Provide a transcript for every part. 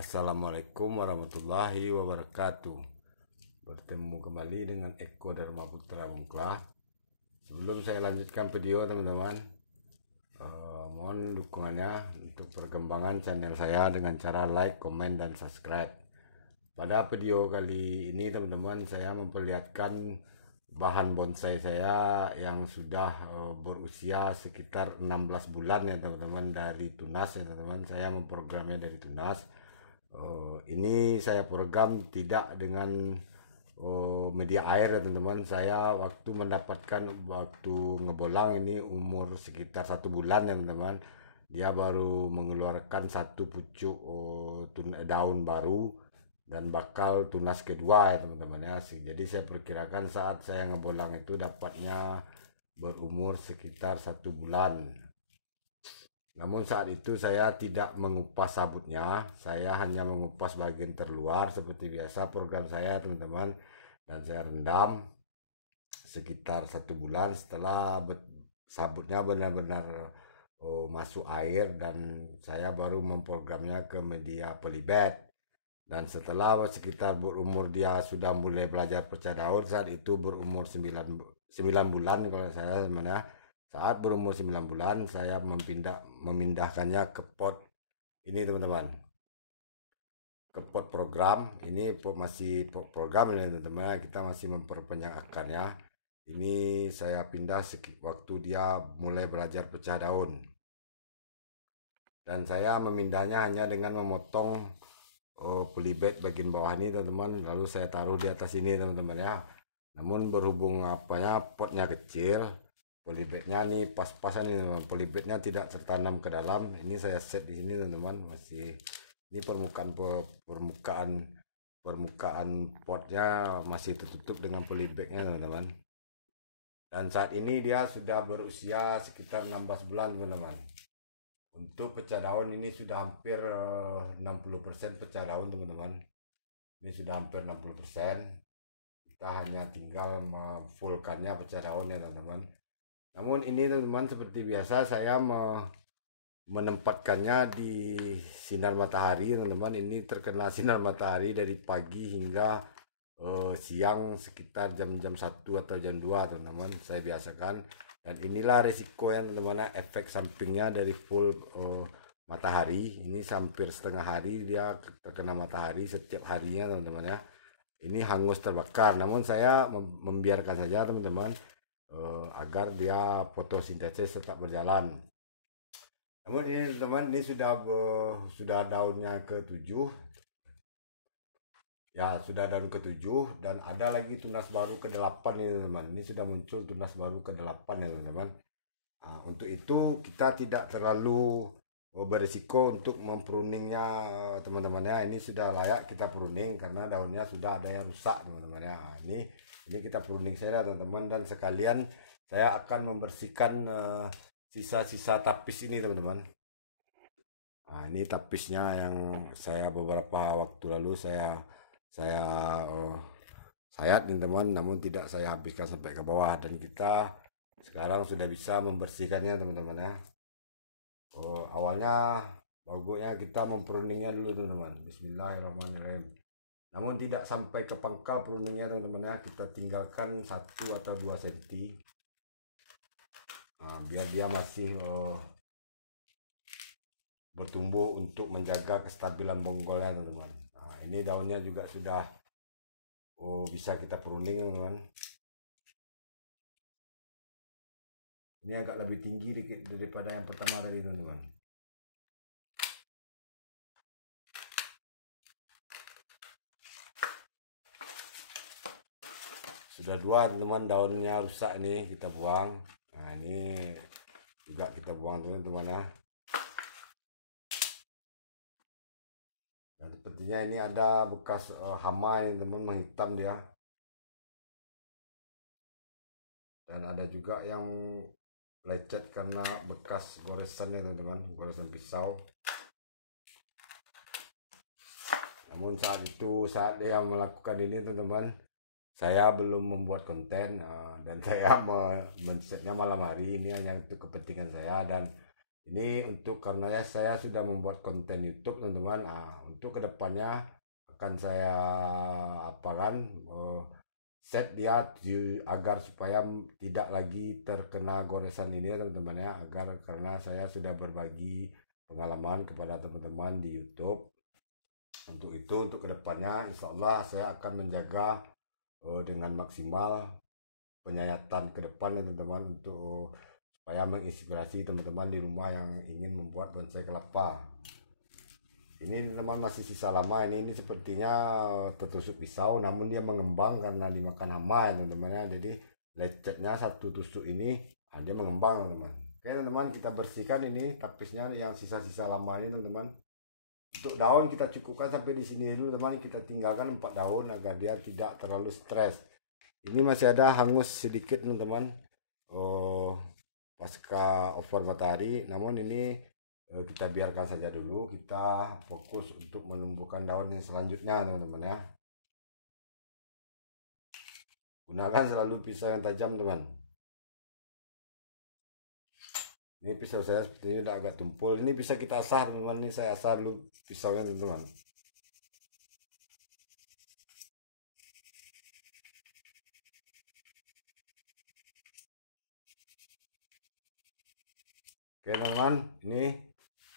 Assalamualaikum warahmatullahi wabarakatuh. Bertemu kembali dengan Eko Dharma Putra Bungklah. Sebelum saya lanjutkan video teman-teman, mohon dukungannya untuk perkembangan channel saya dengan cara like, komen, dan subscribe. Pada video kali ini teman-teman, saya memperlihatkan bahan bonsai saya yang sudah berusia sekitar 16 bulan ya teman-teman, dari tunas ya teman-teman. Saya memprogramnya dari tunas. Ini saya program tidak dengan media air ya teman-teman. Saya waktu mendapatkan waktu ngebolang ini umur sekitar 1 bulan ya teman-teman. Dia baru mengeluarkan satu pucuk daun baru dan bakal tunas kedua ya teman-teman ya. Jadi saya perkirakan saat saya ngebolang itu dapatnya berumur sekitar 1 bulan. Namun saat itu saya tidak mengupas sabutnya, saya hanya mengupas bagian terluar seperti biasa program saya teman-teman. Dan saya rendam sekitar 1 bulan setelah sabutnya benar-benar masuk air, dan saya baru memprogramnya ke media polybag. Dan setelah sekitar berumur dia sudah mulai belajar pecah daun, saat itu berumur 9 bulan kalau saya sebenarnya. Saat berumur 9 bulan saya memindahkannya ke pot ini teman-teman. Ke pot program. Ini masih pot program ini teman-teman. Kita masih memperpanjang akarnya. Ini saya pindah waktu dia mulai belajar pecah daun. Dan saya memindahnya hanya dengan memotong polybag bagian bawah ini teman-teman, lalu saya taruh di atas ini teman-teman ya. Namun berhubung potnya kecil, polybagnya nih pas-pasan ini teman-teman. Polybagnya tidak tertanam ke dalam. Ini saya set di sini teman-teman. Masih ini permukaan potnya masih tertutup dengan polybagnya teman-teman. Dan saat ini dia sudah berusia sekitar 16 bulan teman-teman. Untuk pecah daun ini sudah hampir 60% pecah daun teman-teman. Ini sudah hampir 60%. Kita hanya tinggal memfullkannya pecah daun ya teman-teman. Namun ini teman-teman, seperti biasa saya menempatkannya di sinar matahari teman-teman. Ini terkena sinar matahari dari pagi hingga siang sekitar jam-jam 1 atau jam 2 teman-teman. Saya biasakan. Dan inilah resiko yang teman-teman, efek sampingnya dari full matahari. Ini hampir setengah hari dia terkena matahari setiap harinya teman-teman ya. Ini hangus terbakar. Namun saya membiarkan saja teman-teman, agar dia fotosintesis tetap berjalan. Namun ini teman-teman, ini sudah daunnya ke-7. Ya, sudah daun ke-7 dan ada lagi tunas baru ke-8 ini teman-teman. Ini sudah muncul tunas baru ke-8 ya teman-teman. Nah, untuk itu kita tidak terlalu berisiko untuk mempruningnya teman-teman ya. Ini sudah layak kita pruning karena daunnya sudah ada yang rusak teman-teman ya. Nah, ini kita pruning saja teman-teman, dan sekalian saya akan membersihkan sisa-sisa tapis ini teman-teman. Nah, ini tapisnya yang saya beberapa waktu lalu saya sayat nih teman, namun tidak saya habiskan sampai ke bawah, dan kita sekarang sudah bisa membersihkannya teman-teman ya. Awalnya bagusnya kita mempruningnya dulu teman-teman. Bismillahirrahmanirrahim. Namun tidak sampai ke pangkal pruningnya teman-teman ya. Kita tinggalkan 1 atau 2 cm. Nah, biar dia masih bertumbuh untuk menjaga kestabilan bonggolnya teman-teman. Nah, ini daunnya juga sudah bisa kita pruning teman-teman. Ini agak lebih tinggi dikit daripada yang pertama tadi teman-teman. Sudah 2 teman-teman, daunnya rusak ini kita buang. Nah, ini juga kita buang teman-teman ya. Dan sepertinya ini ada bekas hama ini teman, menghitam dia. Dan ada juga yang lecet karena bekas goresan ya teman-teman, goresan pisau. Namun saat dia melakukan ini teman-teman, saya belum membuat konten, dan saya men-setnya malam hari. Ini hanya untuk kepentingan saya, dan Ini untuk karena ya saya sudah membuat konten YouTube teman-teman. Untuk kedepannya akan saya apakan set dia agar supaya tidak lagi terkena goresan ini ya teman-teman ya, agar karena saya sudah berbagi pengalaman kepada teman-teman di YouTube. Untuk itu untuk kedepannya insya Allah saya akan menjaga dengan maksimal penyayatan ke depan ya teman-teman, untuk supaya menginspirasi teman-teman di rumah yang ingin membuat bonsai kelapa. Ini teman-teman masih sisa lama, ini sepertinya tertusuk pisau, namun dia mengembang karena dimakan hama ya teman-teman ya. Jadi lecetnya satu tusuk ini dia mengembang teman-teman. Oke teman-teman, kita bersihkan ini tapisnya yang sisa-sisa lama ini teman-teman. Untuk daun kita cukupkan sampai di sini dulu teman, kita tinggalkan 4 daun agar dia tidak terlalu stres. Ini masih ada hangus sedikit teman-teman, pasca over matahari, namun ini kita biarkan saja dulu, kita fokus untuk menumbuhkan daun yang selanjutnya teman-teman ya. Gunakan selalu pisau yang tajam teman. Ini pisau saya sepertinya udah agak tumpul, ini bisa kita asah teman-teman. Ini saya asah dulu pisaunya teman-teman. Oke teman-teman, ini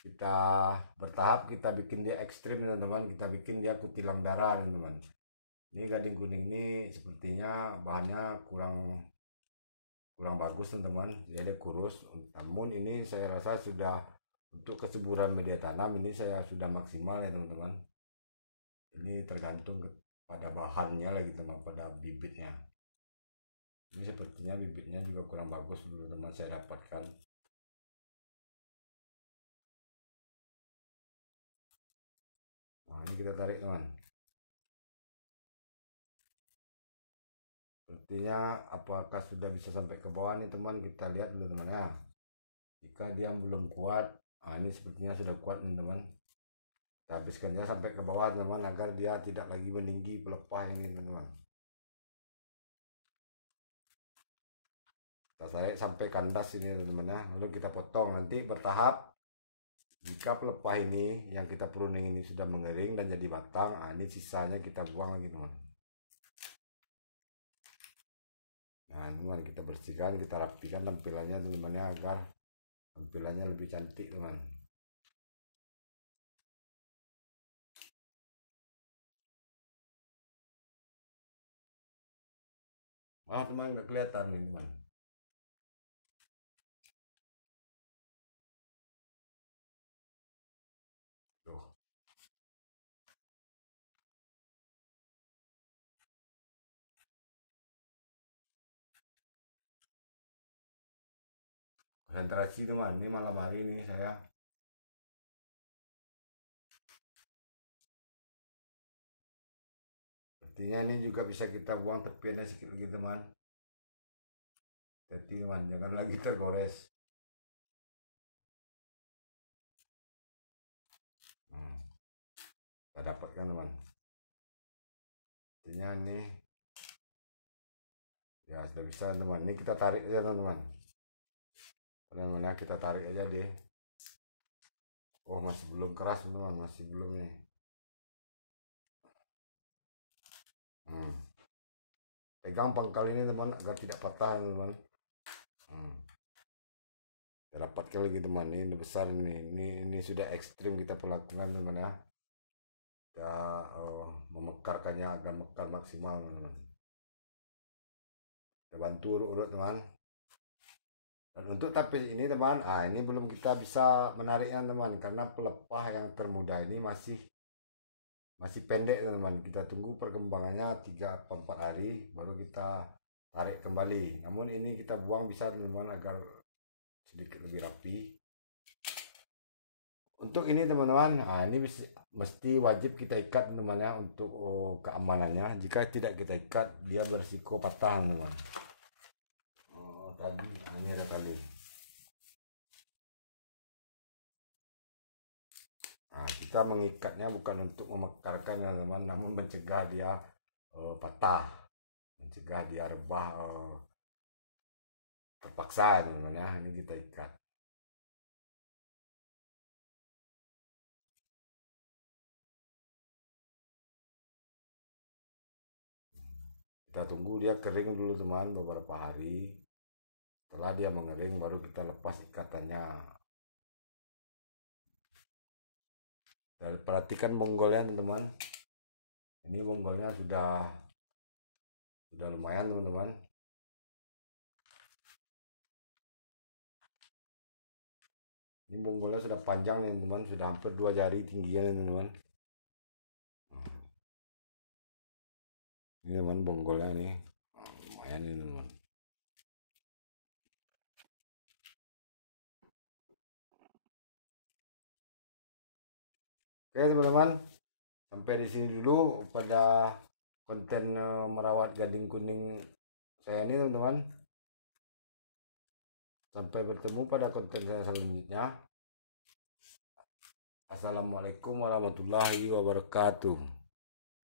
kita bertahap, kita bikin dia ekstrim teman-teman, kita bikin dia kutilang darah teman-teman. Ini gading kuning ini sepertinya bahannya kurang bagus teman-teman, jadi kurus. Namun ini saya rasa sudah untuk kesuburan media tanam ini saya sudah maksimal ya teman-teman. Ini tergantung pada bahannya lagi teman, pada bibitnya. Ini sepertinya bibitnya juga kurang bagus dulu teman saya dapatkan. Nah ini kita tarik teman. Sepertinya apakah sudah bisa sampai ke bawah nih teman, kita lihat dulu teman ya. Jika dia belum kuat, ini sepertinya sudah kuat nih teman. Kita habiskan dia sampai ke bawah teman, agar dia tidak lagi meninggi pelepah ini teman. Kita tarik sampai kandas ini teman ya, lalu kita potong nanti bertahap. Jika pelepah ini yang kita pruning ini sudah mengering dan jadi batang, ini sisanya kita buang lagi teman. Nah teman, kita bersihkan, kita rapikan tampilannya teman ya, agar tampilannya lebih cantik teman. Teman nggak kelihatan nih teman. Tuh. Konsentrasi teman, ini malam hari ini saya. Sepertinya ini juga bisa kita buang tepiannya sedikit lagi teman. Jadi teman, jangan lagi tergores. Kita dapatkan teman. Sepertinya ini ya sudah bisa teman. Ini kita tarik aja teman-teman. Teman-teman kita tarik aja deh. Masih belum keras teman, masih belum nih. Pegang pangkal ini teman agar tidak patah teman. Kita dapatkan lagi teman, ini besar ini sudah ekstrim kita perlakukan teman ya. Kita memekarkannya agar mekar maksimal teman. Kita bantu urut-urut teman. Dan untuk tapis ini teman, ini belum kita bisa menariknya teman, karena pelepah yang termuda ini masih pendek teman. Kita tunggu perkembangannya 3-4 hari baru kita tarik kembali. Namun ini kita buang bisa teman, agar sedikit lebih rapi. Untuk ini teman-teman, ini mesti wajib kita ikat teman-teman ya, untuk keamanannya. Jika tidak kita ikat, dia berisiko patah teman. Tadi ini ada tali. Kita mengikatnya bukan untuk memekarkan ya teman, namun mencegah dia patah, mencegah dia rebah terpaksa teman-teman ya. Ini kita ikat. Kita tunggu dia kering dulu teman beberapa hari. Setelah dia mengering baru kita lepas ikatannya. Dan perhatikan bonggolnya teman-teman. Ini bonggolnya sudah lumayan teman-teman. Ini bonggolnya sudah panjang nih teman-teman, sudah hampir 2 jari tingginya teman-teman. Ini teman bonggolnya nih, lumayan ini teman. Oke teman-teman, sampai di sini dulu pada konten merawat gading kuning saya ini teman-teman. Sampai bertemu pada konten saya selanjutnya. Assalamualaikum warahmatullahi wabarakatuh.